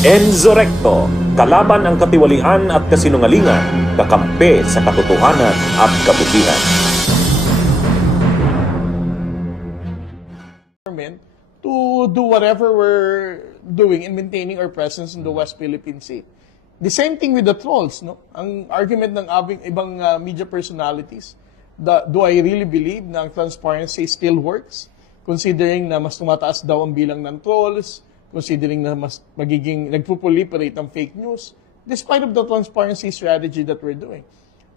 Enzo Recto, kalaban ang katiwalian at kasinungalingan, kakampi sa katotohanan at kabutihan. To do whatever we're doing in maintaining our presence in the West Philippine Sea. The same thing with the trolls, no? Ang argument ng ibang media personalities, do I really believe na ang transparency still works? Considering na mas tumataas daw ang bilang ng trolls, considering na mas magiging nagpo-proliferate ang fake news, despite of the transparency strategy that we're doing.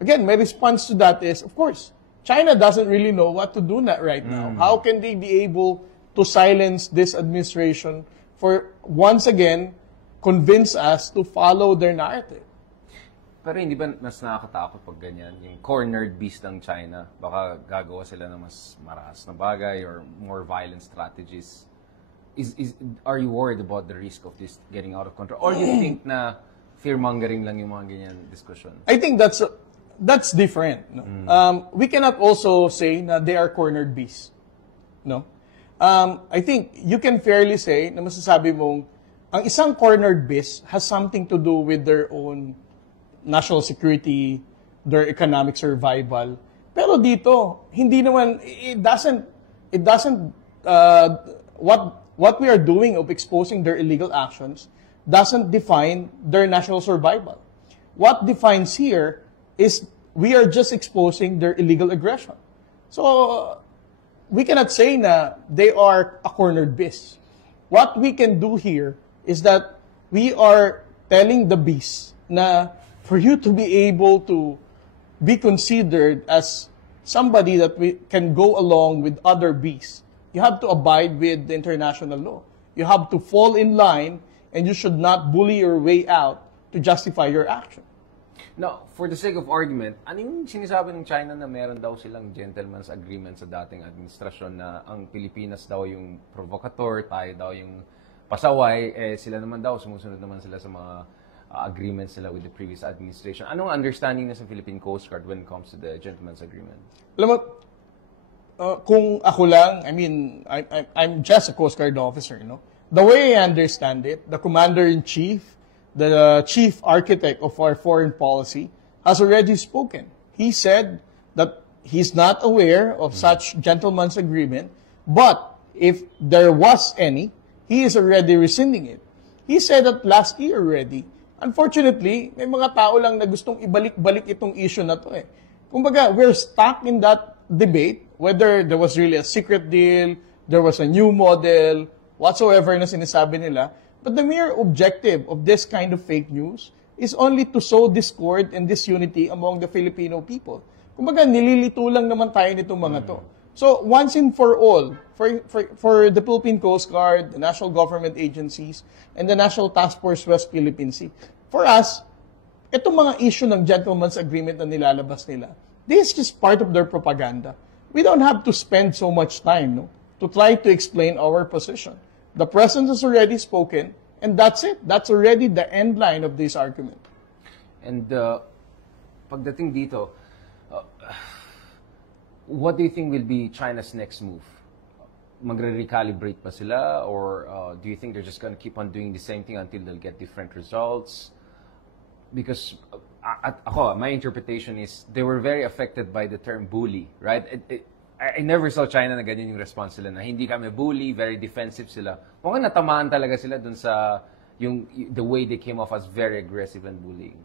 Again, my response to that is, of course, China doesn't really know what to do right now. How can they be able to silence this administration for, once again, convince us to follow their narrative? Pero hindi ba mas nakakatakot pag ganyan? Yung cornered beast ng China, baka gagawa sila ng mas marahas na bagay or more violent strategies. Are you worried about the risk of this getting out of control? Or do you think na fear-mongering lang yung mga ganyan discussion? I think that's different. No? We cannot also say na they are cornered beasts. No? I think you can fairly say na masasabi mong ang isang cornered beast has something to do with their own national security, their economic survival. Pero dito, hindi naman, what we are doing of exposing their illegal actions doesn't define their national survival. What defines here is we are just exposing their illegal aggression. So, we cannot say na they are a cornered beast. What we can do here is that we are telling the beast na for you to be able to be considered as somebody that we can go along with other beasts, you have to abide with the international law. You have to fall in line, and you should not bully your way out to justify your action. Now, for the sake of argument, ano yung sinasabi ng China na meron daw silang gentleman's agreement sa dating administrasyon na ang Pilipinas daw yung provocateur, tayo daw yung pasaway, sila naman daw, sumusunod naman sila sa mga agreements nila with the previous administration. Anong understanding na sa Philippine Coast Guard when it comes to the gentleman's agreement? Alam mo, kung ako lang, I mean, I'm just a Coast Guard officer, no? The way I understand it, the Commander-in-Chief, the chief architect of our foreign policy, has already spoken. He said that he's not aware of such gentleman's agreement, but if there was any, he is already rescinding it. He said that last year already. Unfortunately, may mga tao lang na gustong ibalik-balik itong issue na to eh. Kumbaga, we're stuck in that debate, whether there was really a secret deal, there was a new model, whatsoever na sinasabi nila. But the mere objective of this kind of fake news is only to sow discord and disunity among the Filipino people. Kumbaga, nililito lang naman tayo nitong mga to. So, once and for all, for the Philippine Coast Guard, the national government agencies, and the National Task Force West Philippine Sea, for us, itong mga issue ng gentleman's agreement na nilalabas nila, this is just part of their propaganda. We don't have to spend so much time, no, to try to explain our position. The President has already spoken, and that's it. That's already the end line of this argument. And pagdating dito, what do you think will be China's next move? Magre-recalibrate pa sila? Or do you think they're just going to keep on doing the same thing until they'll get different results? Because my interpretation is they were very affected by the term bully, right? I never saw China na ganyan yung response sila na hindi kami bully, very defensive sila. Mukhang natamaan talaga sila dun sa the way they came off as very aggressive and bullying.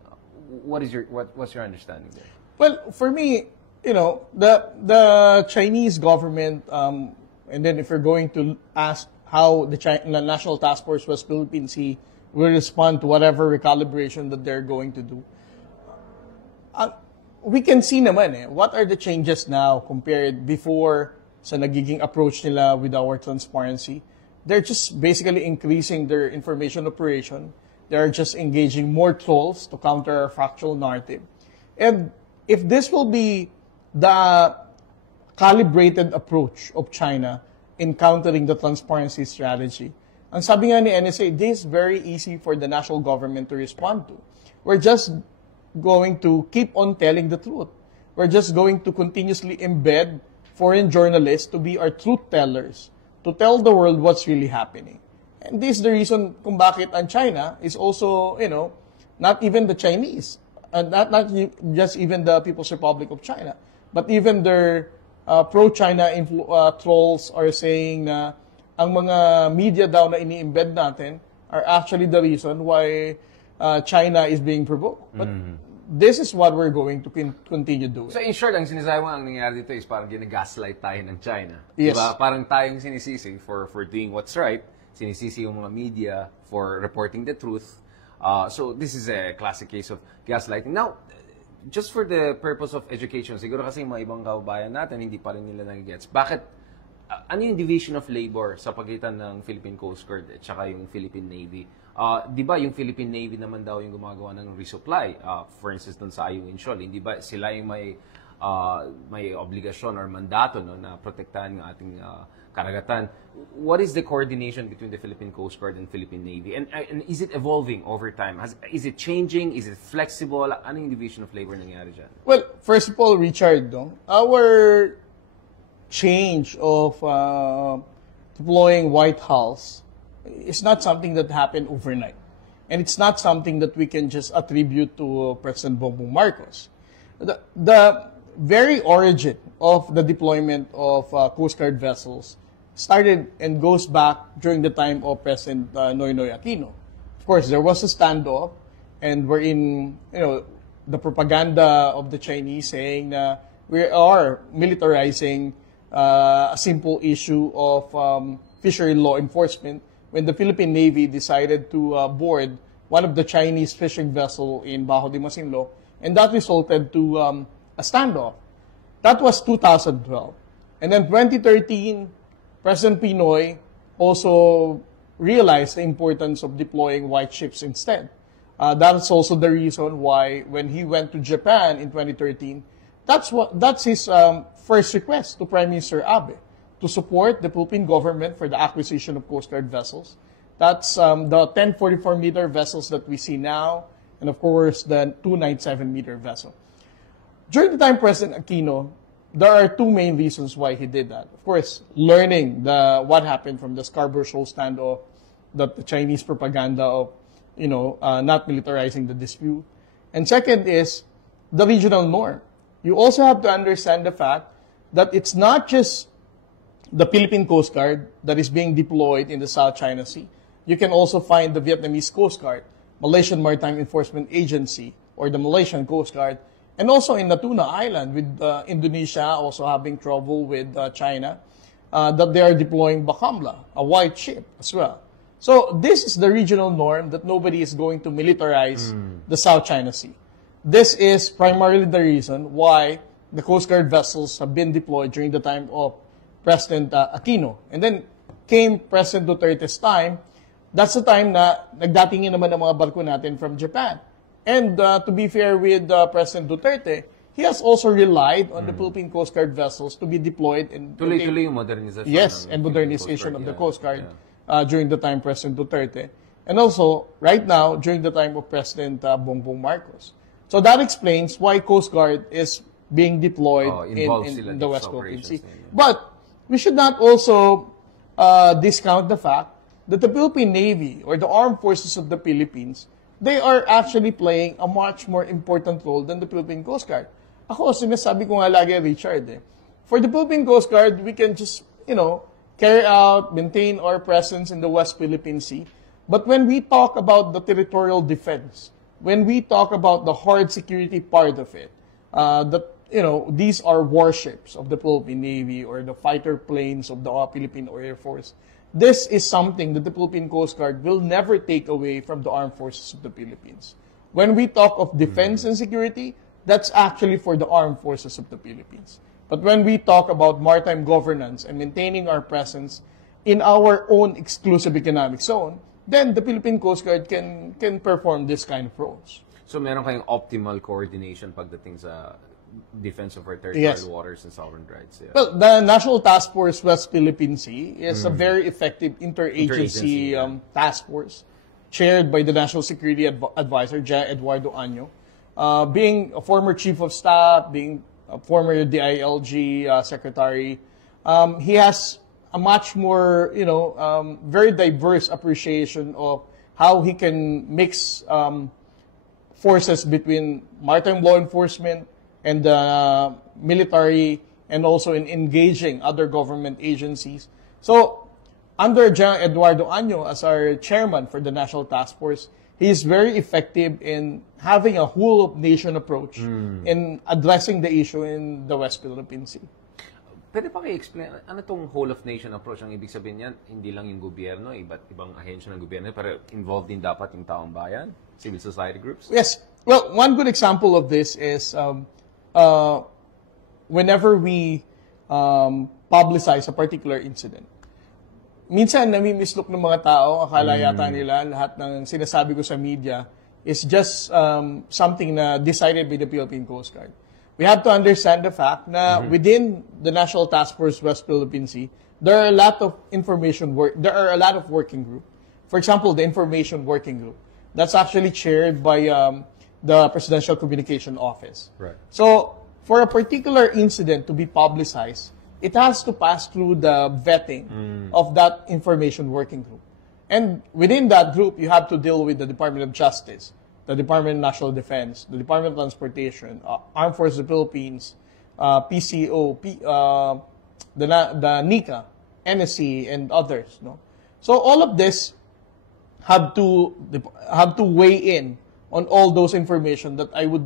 What's your understanding there? Well, for me, you know, the Chinese government, and then if you're going to ask how the National Task Force West Philippine Sea will respond to whatever recalibration that they're going to do, we can see naman what are the changes now compared before sa nagiging approach nila with our transparency. They're just basically increasing their information operation. They're just engaging more trolls to counter our factual narrative. And if this will be the calibrated approach of China in countering the transparency strategy, ang sabi nga ni NSA, this is very easy for the national government to respond to. We're just going to keep on telling the truth. We're just going to continuously embed foreign journalists to be our truth tellers, to tell the world what's really happening. And this is the reason kung bakit ang China is also, not even the Chinese, and not just even the People's Republic of China, but even their pro-China trolls are saying na ang mga media daw na ini-embed natin are actually the reason why China is being provoked. But this is what we're going to continue doing. So in short, ang sinasabi mo, ang nangyayari dito is parang ginagaslight tayo ng China. Yes. Diba? Parang tayong sinisisi for doing what's right. Sinisisi yung mga media for reporting the truth. So this is a classic case of gaslighting. Now, just for the purpose of education, siguro kasi mga ibang kababayan natin, hindi pa rin nila nag-gets. Bakit, ano yung division of labor sa pagitan ng Philippine Coast Guard at saka yung Philippine Navy? Di ba yung Philippine Navy naman daw yung gumagawa ng resupply? For instance, dun sa Ayungin Shoal, hindi ba sila yung may obligasyon or mandato na protektahan yung ating karagatan? What is the coordination between the Philippine Coast Guard and Philippine Navy? And is it evolving over time? Is it changing? Is it flexible? Ano yung division of labor nangyari dyan? Well, first of all, Richard, our change of deploying White House is not something that happened overnight. And it's not something that we can just attribute to President Bongbong Marcos. The very origin of the deployment of Coast Guard vessels started and goes back during the time of President Noynoy Aquino. Of course, there was a standoff, and we're in, the propaganda of the Chinese saying na we are militarizing a simple issue of fishery law enforcement when the Philippine Navy decided to board one of the Chinese fishing vessel in Bajo de Masinloc, and that resulted to a standoff. That was 2012. And then 2013, President Pinoy also realized the importance of deploying white ships instead. That is also the reason why when he went to Japan in 2013, that's his first request to Prime Minister Abe, to support the Philippine government for the acquisition of Coast Guard vessels. That's the 1044-meter vessels that we see now, and of course the 297-meter vessel. During the time President Aquino, there are two main reasons why he did that. Of course, learning what happened from the Scarborough Shoal standoff, the Chinese propaganda of, not militarizing the dispute. And second is the regional norm. You also have to understand the fact that it's not just the Philippine Coast Guard that is being deployed in the South China Sea. You can also find the Vietnamese Coast Guard, Malaysian Maritime Enforcement Agency, or the Malaysian Coast Guard, and also in Natuna Island with Indonesia also having trouble with China, that they are deploying Bakamla, a white ship as well. So this is the regional norm that nobody is going to militarize the South China Sea. This is primarily the reason why the Coast Guard vessels have been deployed during the time of President Aquino. And then came President Duterte's time. That's the time na nagdatingin naman ang mga barko natin from Japan. And to be fair with President Duterte, he has also relied on the Philippine Coast Guard vessels to be deployed. And Tuloy-tuloy yung modernization. Yes, and modernization of the Coast Guard during the time President Duterte. And also, right now, during the time of President Bongbong Marcos. So that explains why Coast Guard is being deployed in the West Philippine Sea. But we should not also discount the fact that the Philippine Navy or the armed forces of the Philippines, they are actually playing a much more important role than the Philippine Coast Guard. Ako, sinasabi ko nga lagi, Richard, for the Philippine Coast Guard, we can just, carry out, maintain our presence in the West Philippine Sea. But when we talk about the territorial defense, when we talk about the hard security part of it, these are warships of the Philippine Navy or the fighter planes of the Philippine Air Force. This is something that the Philippine Coast Guard will never take away from the armed forces of the Philippines. When we talk of defense and security, that's actually for the armed forces of the Philippines. But when we talk about maritime governance and maintaining our presence in our own exclusive economic zone, then the Philippine Coast Guard can perform this kind of roles. So meron kayong optimal coordination pagdating sa defense of our territorial waters and sovereign rights. Yeah. Well, the National Task Force West Philippine Sea is a very effective interagency task force chaired by the National Security Advisor, J. Eduardo Año. Being a former Chief of Staff, being a former DILG Secretary, he has a much more, very diverse appreciation of how he can mix forces between maritime law enforcement and the military, and also in engaging other government agencies. So, under General Eduardo Año as our chairman for the National Task Force, he is very effective in having a whole-of-nation approach in addressing the issue in the West Philippine Sea. Pwede pa i-explain, ano tong whole-of-nation approach? Ang ibig sabihin yan, hindi lang yung gobyerno, iba't ibang ahensya ng gobyerno, pero involved din dapat yung taong bayan, civil society groups? Yes. Well, one good example of this is whenever we publicize a particular incident, minsan nami-mislook ng mga tao, akala yata nila lahat ng sinasabi ko sa media is just something na decided by the Philippine Coast Guard. We have to understand the fact na within the National Task Force West Philippine Sea, there are a lot of working group. For example, the Information Working Group. That's actually chaired by the Presidential Communication Office. Right. So, for a particular incident to be publicized, it has to pass through the vetting of that Information Working Group. And within that group, you have to deal with the Department of Justice, the Department of National Defense, the Department of Transportation, Armed Forces of the Philippines, PCO, the NICA, NSC, and others. No? So all of this have to weigh in on all those information that I would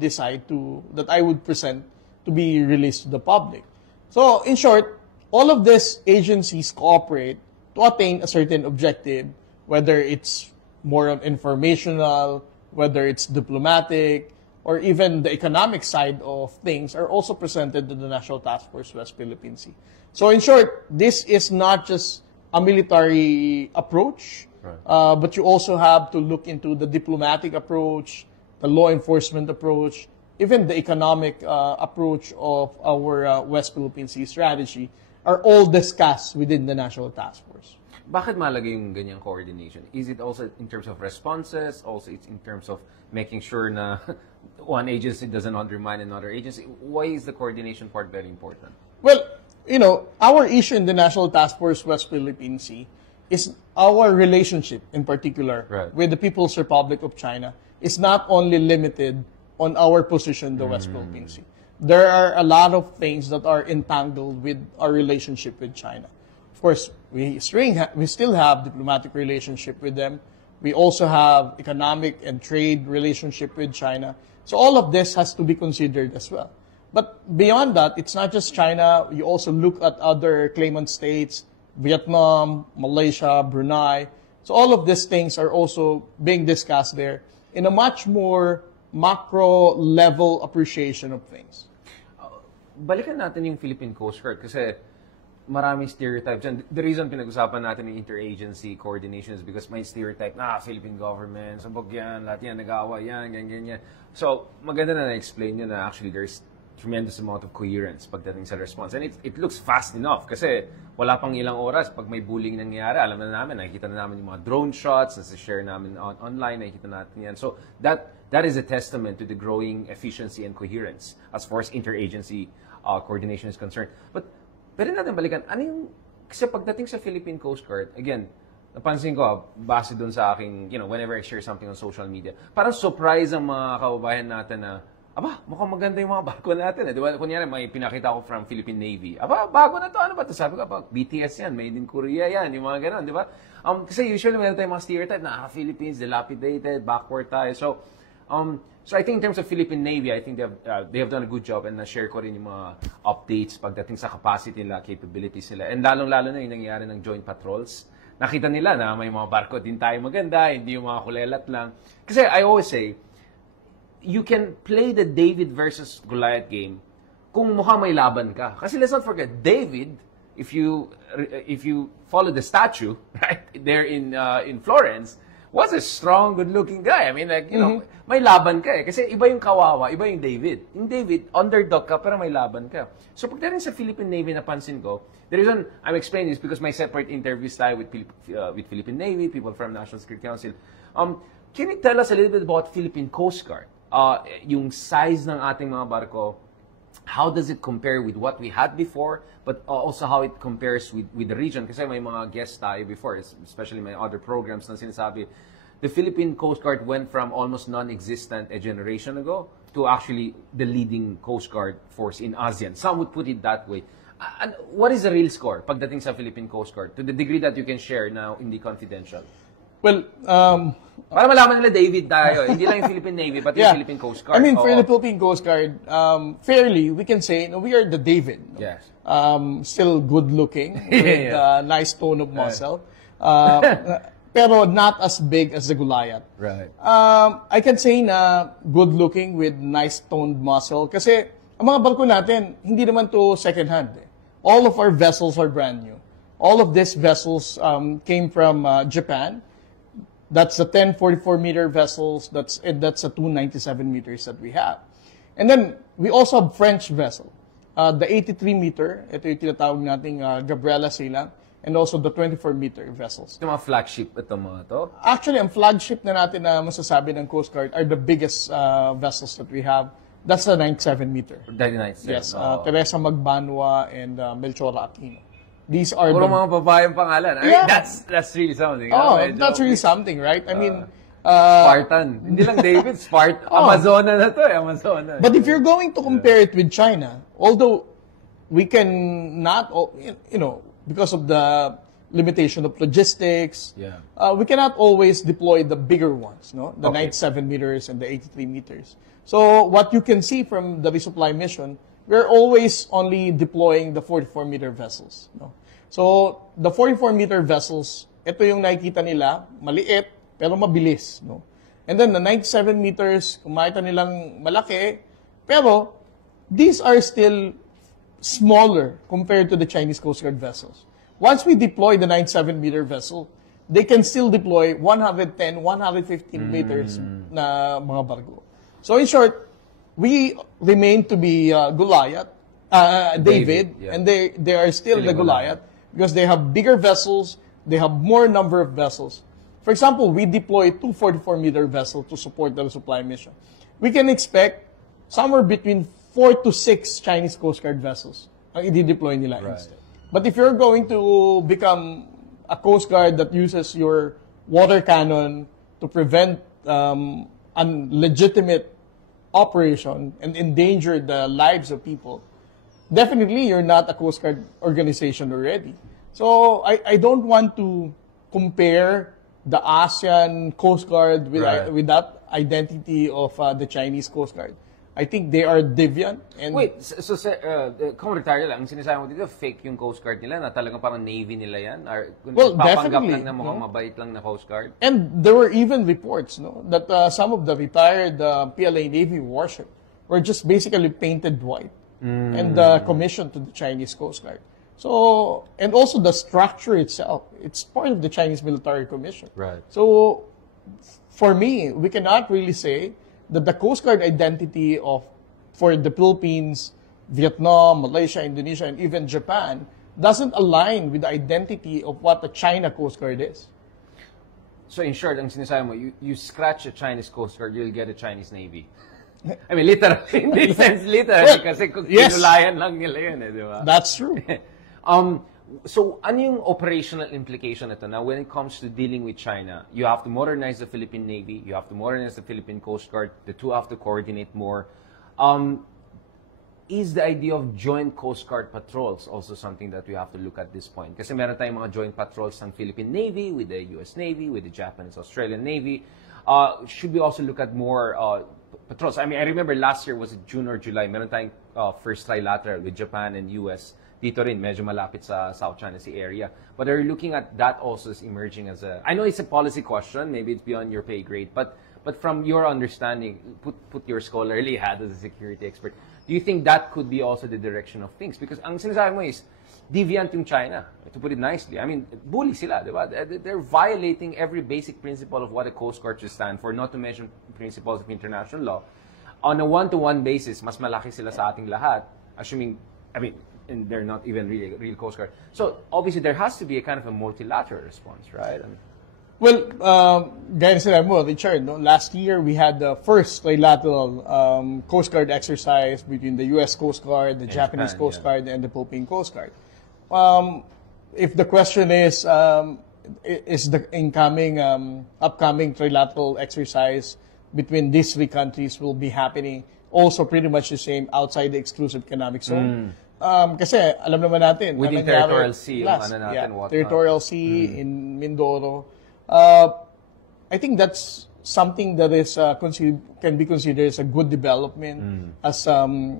present to be released to the public. So, in short, all of these agencies cooperate to attain a certain objective, whether it's more informational, whether it's diplomatic, or even the economic side of things are also presented to the National Task Force West Philippine Sea. So, in short, this is not just a military approach, but you also have to look into the diplomatic approach, the law enforcement approach, even the economic approach of our West Philippine Sea strategy are all discussed within the National Task Force. Bakit mahalaga yung ganyang coordination? Is it also in terms of responses? Also, it's in terms of making sure na one agency doesn't undermine another agency? Why is the coordination part very important? Well, our issue in the National Task Force West Philippine Sea is our relationship, in particular, with the People's Republic of China, is not only limited on our position in the West Philippine Sea. There are a lot of things that are entangled with our relationship with China. Of course, we still have diplomatic relationship with them. We also have economic and trade relationship with China. So all of this has to be considered as well. But beyond that, it's not just China. You also look at other claimant states, Vietnam, Malaysia, Brunei. So all of these things are also being discussed there in a much more macro-level appreciation of things. Balikan natin yung Philippine Coast Guard kasi maraming stereotypes. And the reason pinag-usapan natin yung interagency coordination is because may stereotype na Philippine government, sabog yan, lahat yan, nag-aaway yan, ganyan. So, maganda na na-explain nyo na actually there's tremendous amount of coherence pagdating sa response. And it looks fast enough kasi wala pang ilang oras pag may bullying nangyayari. Alam na namin, nakikita na namin yung mga drone shots, nasa-share namin online, nakikita natin yan. So that is a testament to the growing efficiency and coherence as far as interagency coordination is concerned. But pwede natin balikan, ano yung, kasi pagdating sa Philippine Coast Guard, again, napansin ko, base doon sa aking, whenever I share something on social media, parang surprise ang mga kababayan natin na, mukhang maganda yung mga barko natin. Di ba? Kunyari, may pinakita ko from Philippine Navy. Bago na to. Ano ba ito? Sabi ko, BTS yan. Made in Korea yan. Yung mga ganon, di ba? Kasi usually, meron tayong mga stereotype na Philippines, dilapidated, backward tayo. So I think in terms of Philippine Navy, I think they have done a good job and na-share ko rin yung mga updates pagdating sa capacity nila, capabilities nila. And lalong-lalo na yung nangyayari ng joint patrols. Nakita nila na may mga barko din tayo maganda, hindi yung mga kulelat lang. Kasi I always say, you can play the David versus Goliath game kung mukhang may laban ka. Kasi let's not forget, David, if you follow the statue, right, there in Florence, was a strong, good-looking guy. I mean, like, may laban ka eh. Kasi iba yung kawawa, iba yung David. Yung David, underdog ka, pero may laban ka. So pagdating sa Philippine Navy, napansin ko, the reason I'm explaining this because my separate interviews tayo with Philippine Navy, people from National Security Council. Can you tell us a little bit about Philippine Coast Guard? Yung size ng ating mga barko, how does it compare with what we had before, but also how it compares with the region? Kasi may mga guests tayo before, especially my other programs na sinasabi, the Philippine Coast Guard went from almost non-existent a generation ago to actually the leading Coast Guard force in ASEAN. Some would put it that way. And what is the real score pagdating sa Philippine Coast Guard, to the degree that you can share now in the confidential? Well, para malaman nila, David, tayo. Hindi lang yung Philippine Navy, but yung Philippine Coast Guard. I mean, for the Philippine Coast Guard, fairly, we can say, we are the David. Yes. Still good-looking, with nice tone of muscle. Pero not as big as the Goliath. Right. I can say na good-looking with nice toned muscle. Kasi, ang mga barko natin, hindi naman to second-hand. All of our vessels are brand new. All of these vessels came from Japan. That's the 1044-meter vessels. That's the 297 meters that we have. And then, we also have French vessel. The 83-meter, ito yung tinatawag nating Gabriela Sila, and also the 24-meter vessels. Ito mga flagship, ito mga to? Actually, ang flagship na natin na masasabi ng Coast Guard are the biggest vessels that we have. That's the 97-meter. 97. Yes, Teresa Magbanwa and Melchora Aquino. These are Puro the... mga babaeng pangalan. I mean, that's really something. That's really something, right? I mean... Spartan. Hindi lang David, Spartan. Amazona na to Amazona. But if you're going to compare it with China, although we can not, because of the limitation of logistics, we cannot always deploy the bigger ones, no? The 97 meters and the 83 meters. So what you can see from the resupply mission, we're always only deploying the 44-meter vessels. No? So the 44-meter vessels, ito yung nakikita nila, maliit, pero mabilis. No? And then the 97 meters, kung makita nilang malaki, pero these are still smaller compared to the Chinese Coast Guard vessels. Once we deploy the 97-meter vessel, they can still deploy 110, 115 meters na mga barko. So in short, we remain to be Goliath, David, and they are still the Goliath because they have bigger vessels, they have more number of vessels. For example, we deploy two 44-meter vessels to support the resupply mission. We can expect somewhere between 4 to 6 Chinese Coast Guard vessels ang i-deploy nila instead. But if you're going to become a Coast Guard that uses your water cannon to prevent unlegitimate operation and endanger the lives of people, definitely you're not a Coast Guard organization already. So I don't want to compare the ASEAN Coast Guard with that identity of the Chinese Coast Guard. I think they are deviant. And wait, so kung retire lang, ang sinasabi mo dito, fake yung Coast Guard nila, na talagang parang Navy nila yan? Or, well, papanggap definitely. lang na mukhang mabait lang na Coast Guard? And there were even reports that some of the retired PLA Navy warship were just basically painted white and commissioned to the Chinese Coast Guard. So, and also the structure itself, it's part of the Chinese Military Commission. Right. So, for me, we cannot really say that the Coast Guard identity for the Philippines, Vietnam, Malaysia, Indonesia, and even Japan doesn't align with the identity of what the China Coast Guard is. So in short, ang sinasabi mo, you scratch a Chinese Coast Guard, you'll get a Chinese Navy. I mean, literally, in this sense, literally, kasi kung tinulayan lang nila yun, di ba? That's true. So, ano yung operational implication ito? Now, when it comes to dealing with China, you have to modernize the Philippine Navy, you have to modernize the Philippine Coast Guard, the two have to coordinate more. Is the idea of joint Coast Guard patrols also something that we have to look at this point? Kasi meron tayong mga joint patrols ng Philippine Navy, with the US Navy, with the Japanese, Australian Navy. Should we also look at more patrols? I mean, I remember last year, was it June or July, meron tayong first trilateral with Japan and US. Dito rin, medyo malapit sa South China Sea area. But are you looking at that also as emerging as a... I know it's a policy question, maybe it's beyond your pay grade, but from your understanding, put your scholarly hat as a security expert, do you think that could be also the direction of things? Because ang sinasabi mo is, deviant yung China, to put it nicely. I mean, bully sila, di ba? They're violating every basic principle of what a Coast Guard should stand for, not to mention principles of international law. On a one-to-one basis, mas malaki sila sa ating lahat, assuming, and they're not even really real Coast Guard. So, obviously, there has to be a kind of a multilateral response, right? Well, gaya na sinabi mo, Richard, no? Last year we had the first trilateral Coast Guard exercise between the U.S. Coast Guard, the Japanese Japan, Coast yeah. Guard, and the Philippine Coast Guard. If the question is the upcoming trilateral exercise between these three countries will be happening also pretty much the same outside the exclusive economic zone? Kasi alam naman natin, Within na nangyari territorial sea, yung last, ano natin, yeah, whatnot. territorial sea in Mindoro. I think that's something that is can be considered as a good development as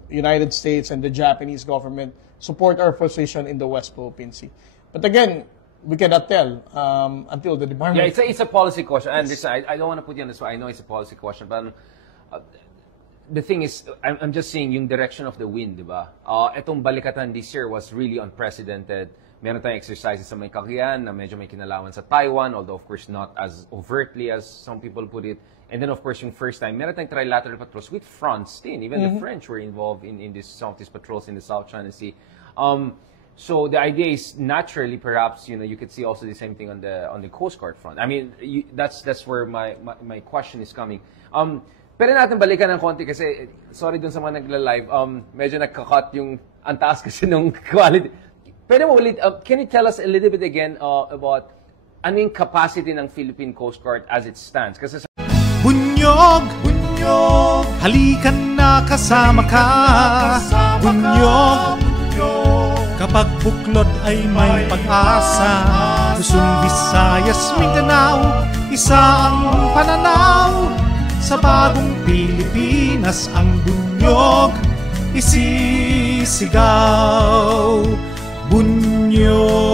United States and the Japanese government support our position in the West Philippine Sea. But again, we cannot tell until the department. Yeah, it's a policy question. And listen, I don't want to put you on the spot. I know it's a policy question, but the thing is, I'm just saying yung direction of the wind, di ba? Etong balikatan this year was really unprecedented. Meron tayong exercises sa may Cagayan na medyo may kinalaman sa Taiwan, although of course not as overtly as some people put it. And then of course yung first time, meron tayong trilateral patrols with France din. Even the French were involved in some of these patrols in the South China Sea. So the idea is naturally, perhaps, you could see also the same thing on the Coast Guard front. I mean, that's where my question is coming. Pero natin balikan ng konti kasi, sorry dun sa mga nagla-live, medyo nagka-cut yung, ang taas kasi nung quality. Pero mo ulit, can you tell us a little bit again about ano yung capacity ng Philippine Coast Guard as it stands? Kasi Bunyog, halikan na kasama ka. Bunyog, kapag buklod ay may pag-asa. Luzon, Visayas, Mindanao, isa ang pananaw. Sa bagong Pilipinas ang bunyog isisigaw. Bunyog.